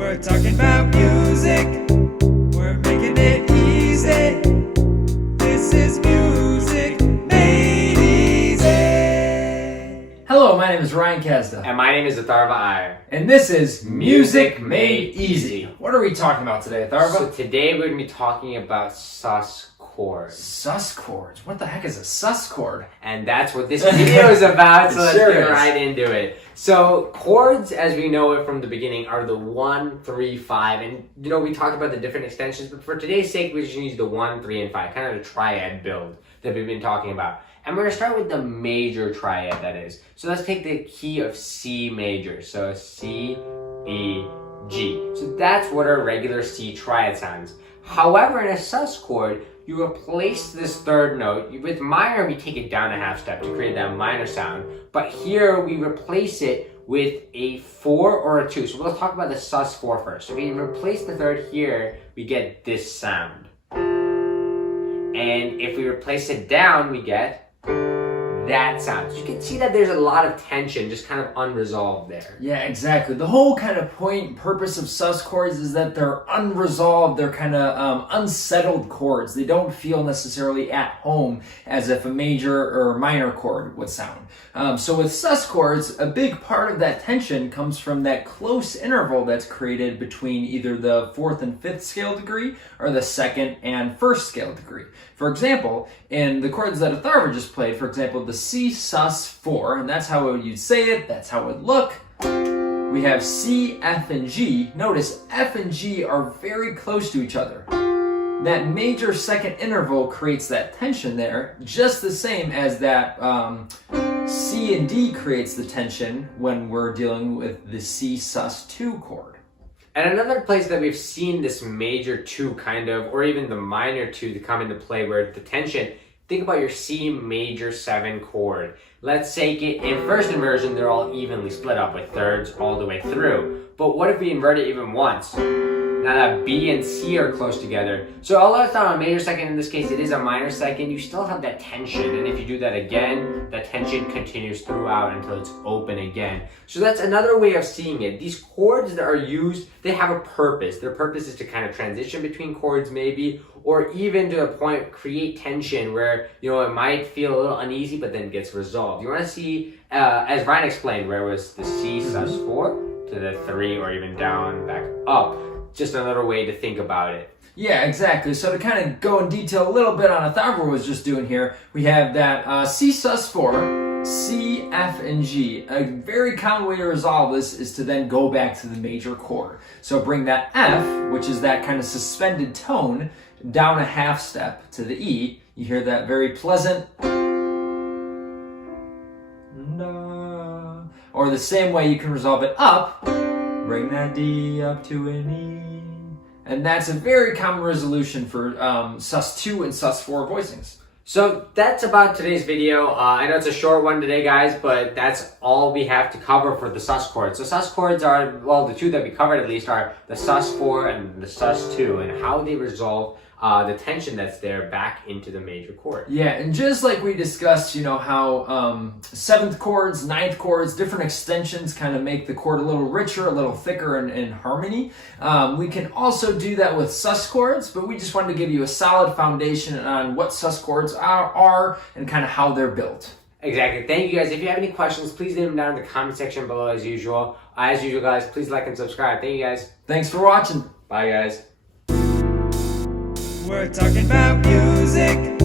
We're talking about music. We're making it easy. This is music made easy. Hello, my name is Ryan Kazda. And my name is Atharva Iyer. And this is Music Made Easy. What are we talking about today, Atharva? So today we're going to be talking about sus chords. Sus chords? What the heck is a sus chord? And that's what this video is about, so let's Sure get is. right into it. So chords, as we know it from the beginning, are the 1, 3, 5. And we talked about the different extensions, but for today's sake, we're just going to use the 1, 3, and 5, kind of the triad build that we've been talking about. And we're going to start with the major triad, that is. So let's take the key of C major. So C, B, G. So that's what our regular C triad sounds. However, in a sus chord, you replace this third note. With minor, we take it down a half step to create that minor sound. But here, we replace it with a 4 or a 2. So we'll talk about the sus 4 first. So if we replace the third here, we get this sound. And if we replace it down, we get that sound. So you can see that there's a lot of tension just kind of unresolved there. Yeah, exactly. The whole kind of point and purpose of sus chords is that they're unresolved, they're kind of unsettled chords. They don't feel necessarily at home as if a major or minor chord would sound. So with sus chords, a big part of that tension comes from that close interval that's created between either the 4th and 5th scale degree or the 2nd and 1st scale degree. For example, in the chords that Atharva just played, for example, the C sus 4, and that's how you'd say it, that's how it would look. We have C, F, and G. Notice F and G are very close to each other. That major second interval creates that tension there, just the same as that C and D creates the tension when we're dealing with the C sus 2 chord. And another place that we've seen this major 2 kind of, or even the minor 2 to come into play where the tension, think about your C major 7 chord. Let's take it in first inversion, they're all evenly split up with thirds all the way through. But what if we invert it even once? Now that B and C are close together. So although it's not a major second, in this case it is a minor second, you still have that tension. And if you do that again, that tension continues throughout until it's open again. So that's another way of seeing it. These chords that are used, they have a purpose. Their purpose is to kind of transition between chords maybe, or even to a point create tension where, it might feel a little uneasy, but then gets resolved. You want to see, as Ryan explained, where it was the C sus 4 to the 3 or even down, back up. Just another way to think about it. Yeah, exactly. So to kind of go in detail a little bit on Atharva was just doing here, we have that C sus 4, C, F, and G. A very common way to resolve this is to then go back to the major chord. So bring that F, which is that kind of suspended tone, down a half step to the E. You hear that very pleasant or the same way you can resolve it up, bring that D up to an E. And that's a very common resolution for sus 2 and sus 4 voicings. So that's about today's video. I know it's a short one today, guys, but that's all we have to cover for the sus chords. So sus chords are, well, the 2 that we covered at least are the sus 4 and the sus 2, and how they resolve the tension that's there back into the major chord. Yeah, and just like we discussed, how 7th chords, 9th chords, different extensions kind of make the chord a little richer, a little thicker in harmony. We can also do that with sus chords, but we just wanted to give you a solid foundation on what sus chords are and kind of how they're built. Exactly. Thank you, guys. If you have any questions, please leave them down in the comment section below as usual. As usual, guys, please like and subscribe. Thank you, guys. Thanks for watching. Bye, guys. We're talking about music.